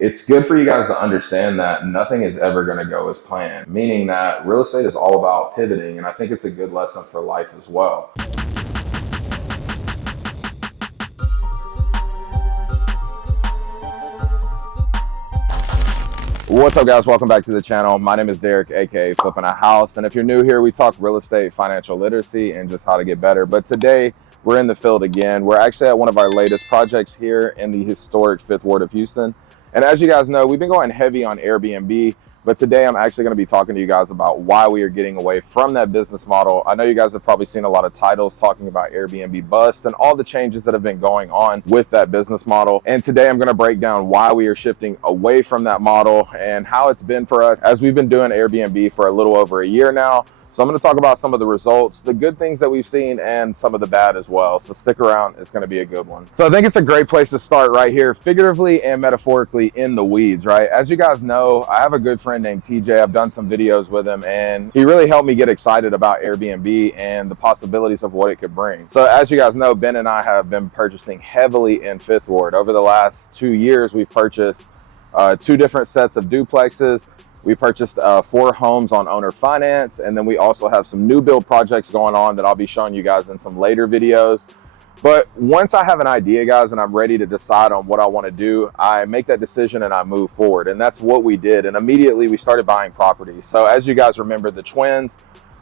It's good for you guys to understand that nothing is ever going to go as planned, meaning that real estate is all about pivoting. And I think it's a good lesson for life as well. What's up, guys? Welcome back to the channel. My name is Derek, aka Flippingahouse. And if you're new here, we talk real estate, financial literacy, and just how to get better. But today we're in the field again. We're actually at one of our latest projects here in the historic 5th Ward of Houston. And as you guys know, we've been going heavy on Airbnb, but today I'm actually going to be talking to you guys about why we are getting away from that business model. I know you guys have probably seen a lot of titles talking about Airbnb bust and all the changes that have been going on with that business model. And today I'm going to break down why we are shifting away from that model and how it's been for us as we've been doing Airbnb for a little over a year now. So I'm going to talk about some of the results, the good things that we've seen, and some of the bad as well. So stick around, it's going to be a good one. So I think it's a great place to start right here, figuratively and metaphorically in the weeds, right? As you guys know, I have a good friend named TJ. I've done some videos with him, and he really helped me get excited about Airbnb and the possibilities of what it could bring. So as you guys know, Ben and I have been purchasing heavily in 5th Ward. Over the last 2 years, we've purchased 2 different sets of duplexes. We purchased 4 homes on owner finance, and then we also have some new build projects going on that I'll be showing you guys in some later videos. But once I have an idea, guys, and I'm ready to decide on what I want to do, I make that decision and I move forward. And that's what we did. And immediately we started buying properties. So as you guys remember, the Twins,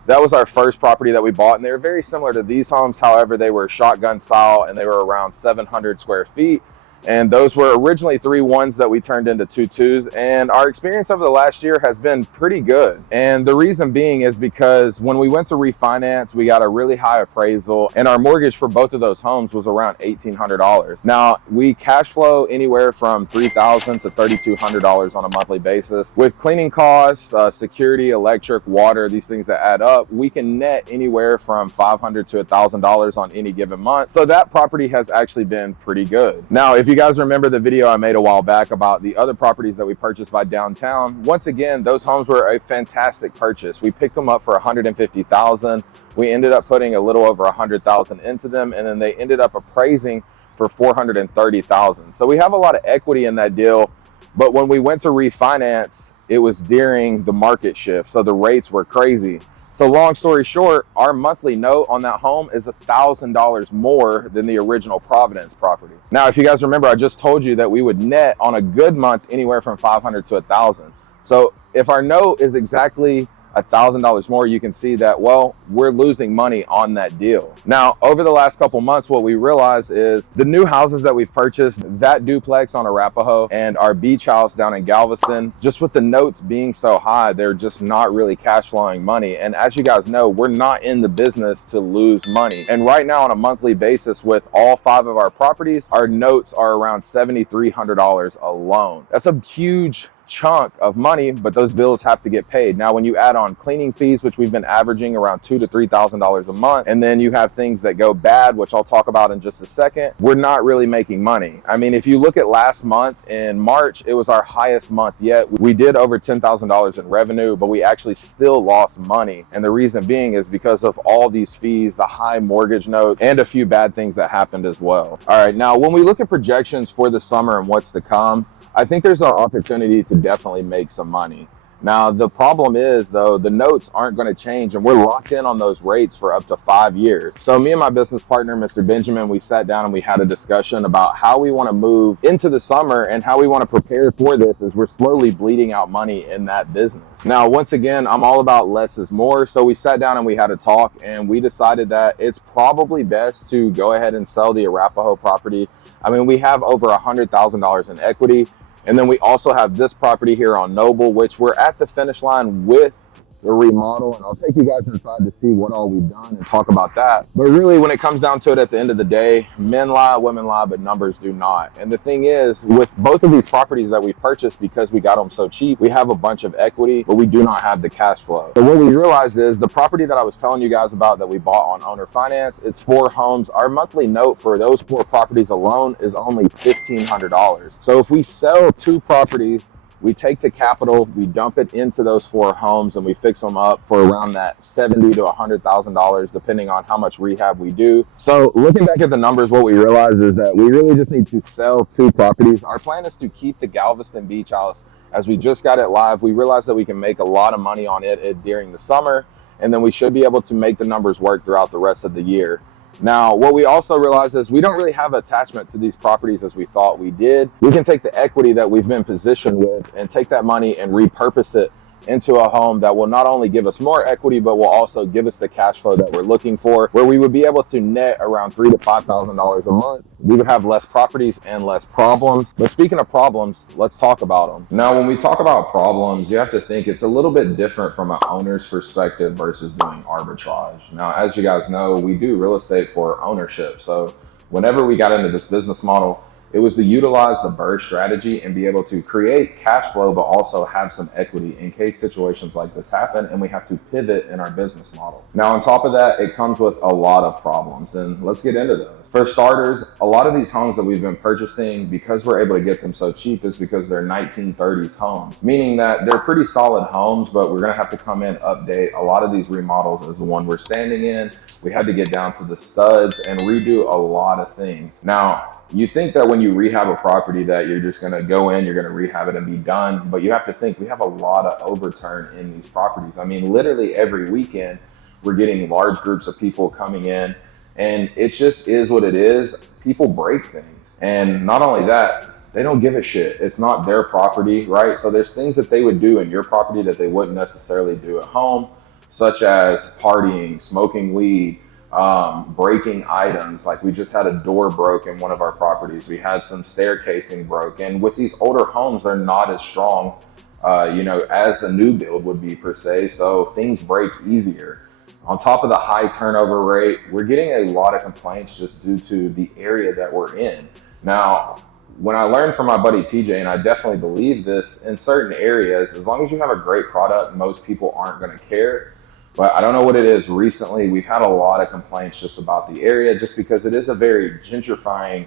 that was our first property that we bought, and they were very similar to these homes. However, they were shotgun style and they were around 700 square feet. And those were originally 3 1s that we turned into 2 2s. And our experience over the last year has been pretty good. And the reason being is because when we went to refinance, we got a really high appraisal, and our mortgage for both of those homes was around $1,800. Now, we cash flow anywhere from $3,000 to $3,200 on a monthly basis. With cleaning costs, security, electric, water, these things that add up, we can net anywhere from $500 to $1,000 on any given month. So that property has actually been pretty good. Now, if you guys remember the video I made a while back about the other properties that we purchased by downtown, once again, those homes were a fantastic purchase. We picked them up for $150,000. We ended up putting a little over $100,000 into them, and then they ended up appraising for $430,000. So we have a lot of equity in that deal, but when we went to refinance, it was during the market shift, so the rates were crazy. So long story short, our monthly note on that home is $1,000 more than the original Providence property. Now, if you guys remember, I just told you that we would net on a good month anywhere from $500 to $1,000. So if our note is exactly $1,000 more, you can see that, well, we're losing money on that deal. Now, over the last couple months, what we realized is the new houses that we've purchased, that duplex on Arapahoe and our beach house down in Galveston, just with the notes being so high, they're just not really cash flowing money. And as you guys know, we're not in the business to lose money. And right now on a monthly basis with all 5 of our properties, our notes are around $7,300 alone. That's a huge chunk of money, but those bills have to get paid. Now, when you add on cleaning fees, which we've been averaging around $2,000 to $3,000 a month, and then you have things that go bad, which I'll talk about in just a second, we're not really making money. I mean, if you look at last month in March, it was our highest month yet. We did over $10,000 in revenue, but we actually still lost money. And the reason being is because of all these fees, the high mortgage note, and a few bad things that happened as well. All right, now when we look at projections for the summer and what's to come, I think there's an opportunity to definitely make some money. Now, the problem is, though, the notes aren't going to change, and we're locked in on those rates for up to 5 years. So me and my business partner, Mr. Benjamin, we sat down and we had a discussion about how we want to move into the summer and how we want to prepare for this as we're slowly bleeding out money in that business. Now, once again, I'm all about less is more. So we sat down and we had a talk, and we decided that it's probably best to go ahead and sell the Arapahoe property. I mean, we have over $100,000 in equity. And then we also have this property here on Noble, which we're at the finish line with the remodel, and I'll take you guys inside to see what all we've done and talk about that. But really, when it comes down to it, at the end of the day, men lie, women lie, but numbers do not. And the thing is, with both of these properties that we've purchased, because we got them so cheap, we have a bunch of equity, but we do not have the cash flow. So what we realized is the property that I was telling you guys about that we bought on owner finance, it's 4 homes. Our monthly note for those 4 properties alone is only $1,500. So if we sell 2 properties We take the capital, we dump it into those 4 homes, and we fix them up for around that $70,000 to $100,000, depending on how much rehab we do. So looking back at the numbers, what we realized is that we really just need to sell 2 properties. Our plan is to keep the Galveston Beach House, as we just got it live. We realized that we can make a lot of money on it during the summer, and then we should be able to make the numbers work throughout the rest of the year. Now, what we also realized is we don't really have attachment to these properties as we thought we did. We can take the equity that we've been positioned with and take that money and repurpose it into a home that will not only give us more equity, but will also give us the cash flow that we're looking for, where we would be able to net around $3,000 to $5,000 a month. We would have less properties and less problems. But speaking of problems, let's talk about them. Now, when we talk about problems, you have to think it's a little bit different from an owner's perspective versus doing arbitrage. Now, as you guys know, we do real estate for ownership. So whenever we got into this business model, it was to utilize the BRRRR strategy and be able to create cash flow, but also have some equity in case situations like this happen and we have to pivot in our business model. Now, on top of that, it comes with a lot of problems, and let's get into those. For starters, a lot of these homes that we've been purchasing, because we're able to get them so cheap, is because they're 1930s homes, meaning that they're pretty solid homes, but we're gonna have to come in, update a lot of these remodels. As the one we're standing in, we had to get down to the studs and redo a lot of things. Now, you think that when you rehab a property that you're just gonna go in, you're gonna rehab it and be done, but you have to think we have a lot of overturn in these properties. I mean, literally every weekend, we're getting large groups of people coming in, and it just is what it is. People break things. And not only that, they don't give a shit. It's not their property, right? So there's things that they would do in your property that they wouldn't necessarily do at home, such as partying, smoking weed, breaking items. Like we just had a door broke in one of our properties. We had some staircasing broke. And with these older homes, they're not as strong, as a new build would be per se. So things break easier. On top of the high turnover rate, we're getting a lot of complaints just due to the area that we're in. Now, when I learned from my buddy TJ, and I definitely believe this, in certain areas, as long as you have a great product, most people aren't going to care. But I don't know what it is. Recently, we've had a lot of complaints just about the area, just because it is a very gentrifying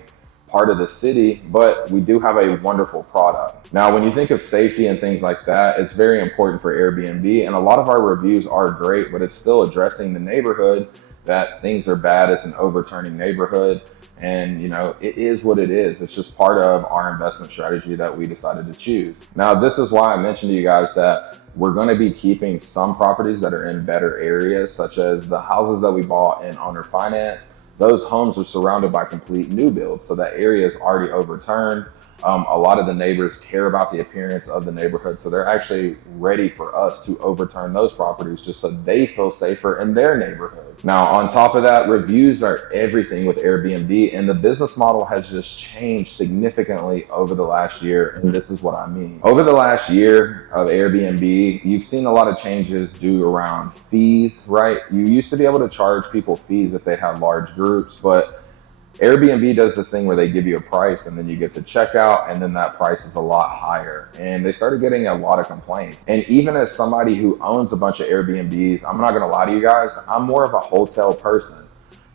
part of the city, but we do have a wonderful product. Now, when you think of safety and things like that, it's very important for Airbnb, and a lot of our reviews are great, but it's still addressing the neighborhood that things are bad. It's an overturning neighborhood, and it is what it is. It's just part of our investment strategy that we decided to choose. Now, this is why I mentioned to you guys that we're going to be keeping some properties that are in better areas, such as the houses that we bought in owner finance. Those homes are surrounded by complete new builds, so that area is already overturned. A lot of the neighbors care about the appearance of the neighborhood, so they're actually ready for us to overturn those properties just so they feel safer in their neighborhood. Now, on top of that, reviews are everything with Airbnb, and the business model has just changed significantly over the last year, and this is what I mean. Over the last year of Airbnb, you've seen a lot of changes due around fees, right? You used to be able to charge people fees if they had large groups, but Airbnb does this thing where they give you a price and then you get to check out, and then that price is a lot higher. And they started getting a lot of complaints. And even as somebody who owns a bunch of Airbnbs, I'm not gonna lie to you guys, I'm more of a hotel person.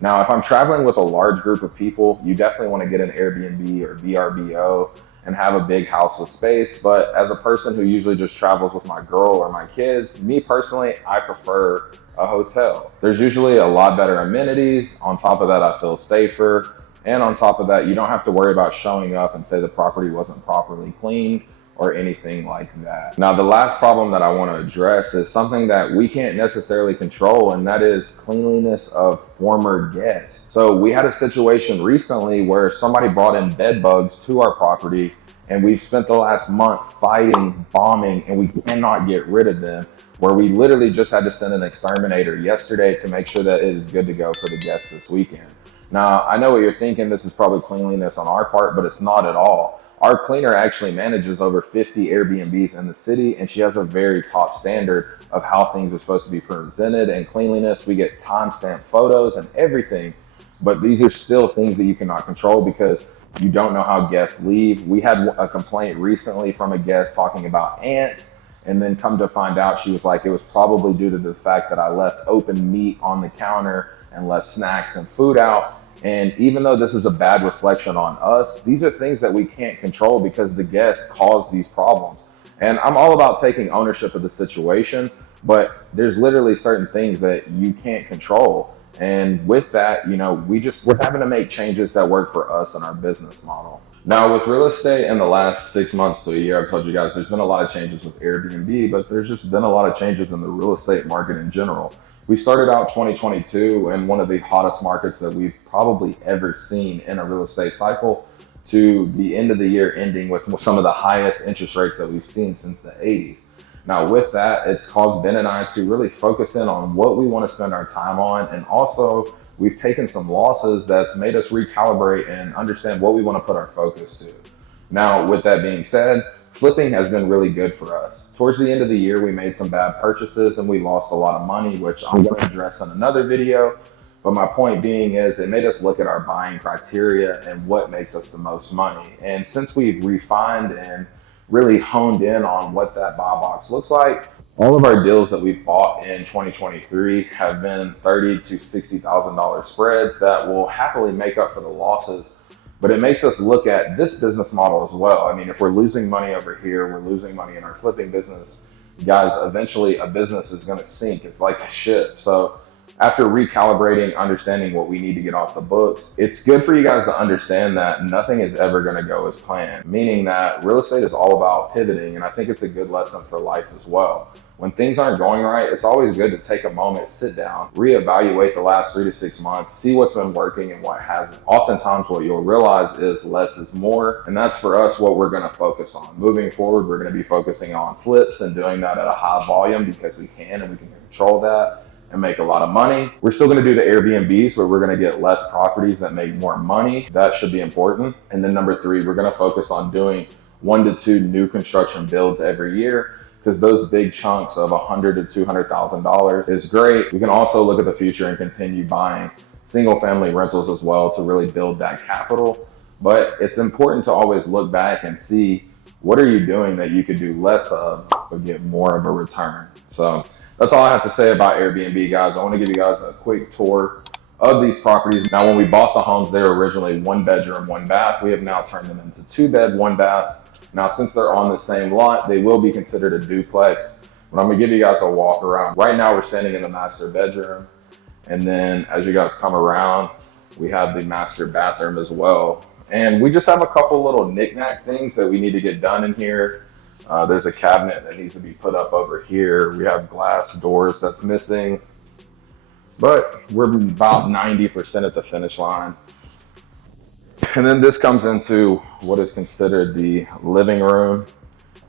Now, if I'm traveling with a large group of people, you definitely wanna get an Airbnb or VRBO and have a big house with space. But as a person who usually just travels with my girl or my kids, me personally, I prefer a hotel. There's usually a lot better amenities. On top of that, I feel safer. And on top of that, you don't have to worry about showing up and say the property wasn't properly cleaned or anything like that. Now, the last problem that I want to address is something that we can't necessarily control, and that is cleanliness of former guests. So we had a situation recently where somebody brought in bed bugs to our property, and we've spent the last month fighting, bombing, and we cannot get rid of them, where we literally just had to send an exterminator yesterday to make sure that it is good to go for the guests this weekend. Now, I know what you're thinking, this is probably cleanliness on our part, but it's not at all. Our cleaner actually manages over 50 Airbnbs in the city, and she has a very top standard of how things are supposed to be presented and cleanliness. We get timestamp photos and everything, but these are still things that you cannot control because you don't know how guests leave. We had a complaint recently from a guest talking about ants, and then come to find out, she was like, it was probably due to the fact that I left open meat on the counter and left snacks and food out. And even though this is a bad reflection on us, these are things that we can't control because the guests cause these problems. And I'm all about taking ownership of the situation, but there's literally certain things that you can't control. And with that, we're having to make changes that work for us and our business model. Now, with real estate in the last 6 months to a year, I've told you guys there's been a lot of changes with Airbnb, but there's just been a lot of changes in the real estate market in general. We started out 2022 in one of the hottest markets that we've probably ever seen in a real estate cycle, to the end of the year ending with some of the highest interest rates that we've seen since the 80s. Now, with that, it's caused Ben and I to really focus in on what we want to spend our time on. And also, we've taken some losses that's made us recalibrate and understand what we want to put our focus to. Now, with that being said, flipping has been really good for us. Towards the end of the year, we made some bad purchases and we lost a lot of money, which I'm going to address in another video. But my point being is it made us look at our buying criteria and what makes us the most money. And since we've refined and really honed in on what that buy box looks like, all of our deals that we've bought in 2023 have been $30,000 to $60,000 spreads that will happily make up for the losses. But it makes us look at this business model as well. I mean, if we're losing money over here, we're losing money in our flipping business, guys, eventually a business is going to sink. It's like a ship. So after recalibrating, understanding what we need to get off the books, it's good for you guys to understand that nothing is ever going to go as planned, meaning that real estate is all about pivoting. And I think it's a good lesson for life as well. When things aren't going right, it's always good to take a moment, sit down, reevaluate the last 3 to 6 months, see what's been working and what hasn't. Oftentimes what you'll realize is less is more. And that's for us what we're going to focus on. Moving forward, we're going to be focusing on flips and doing that at a high volume because we can and we can control that and make a lot of money. We're still going to do the Airbnbs where we're going to get less properties that make more money. That should be important. And then number 3, we're going to focus on doing 1 to 2 new construction builds every year, because those big chunks of $100,000 to $200,000 is great. We can also look at the future and continue buying single family rentals as well to really build that capital. But it's important to always look back and see what are you doing that you could do less of but get more of a return. So that's all I have to say about Airbnb, guys. I want to give you guys a quick tour of these properties. Now, when we bought the homes, they were originally 1 bedroom, 1 bath. We have now turned them into 2 bed, 1 bath. Now, since they're on the same lot, they will be considered a duplex. But I'm gonna give you guys a walk around. Right now, we're standing in the master bedroom. And then as you guys come around, we have the master bathroom as well. And we just have a couple little knickknack things that we need to get done in here. There's a cabinet that needs to be put up over here. We have glass doors that's missing, but we're about 90% at the finish line. And then this comes into what is considered the living room,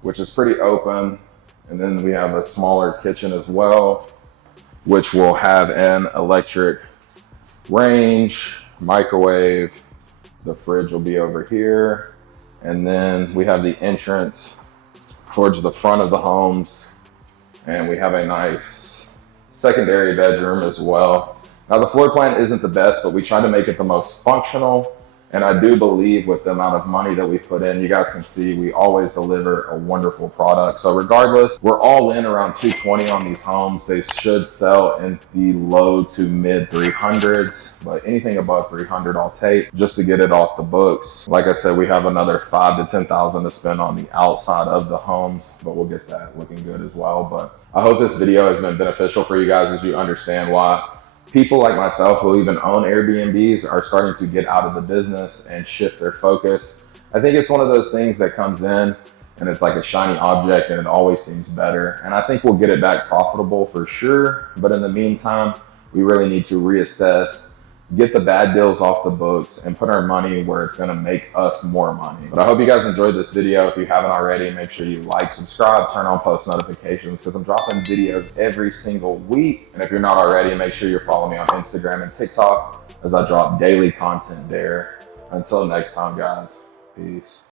which is pretty open. And then we have a smaller kitchen as well, which will have an electric range, microwave. The fridge will be over here. And then we have the entrance towards the front of the homes. And we have a nice secondary bedroom as well. Now, the floor plan isn't the best, but we try to make it the most functional. And I do believe with the amount of money that we've put in, you guys can see we always deliver a wonderful product. So regardless, we're all in around 220 on these homes. They should sell in the low to mid 300s, but anything above 300 I'll take just to get it off the books. Like I said, we have another 5,000 to 10,000 to spend on the outside of the homes, but we'll get that looking good as well. But I hope this video has been beneficial for you guys as you understand why people like myself who even own Airbnbs are starting to get out of the business and shift their focus. I think it's one of those things that comes in and it's like a shiny object and it always seems better. And I think we'll get it back profitable for sure. But in the meantime, we really need to reassess, get the bad deals off the books and put our money where it's going to make us more money. But I hope you guys enjoyed this video. If you haven't already, make sure you like, subscribe, turn on post notifications because I'm dropping videos every single week. And if you're not already, make sure you're following me on Instagram and TikTok as I drop daily content there. Until next time, guys, peace.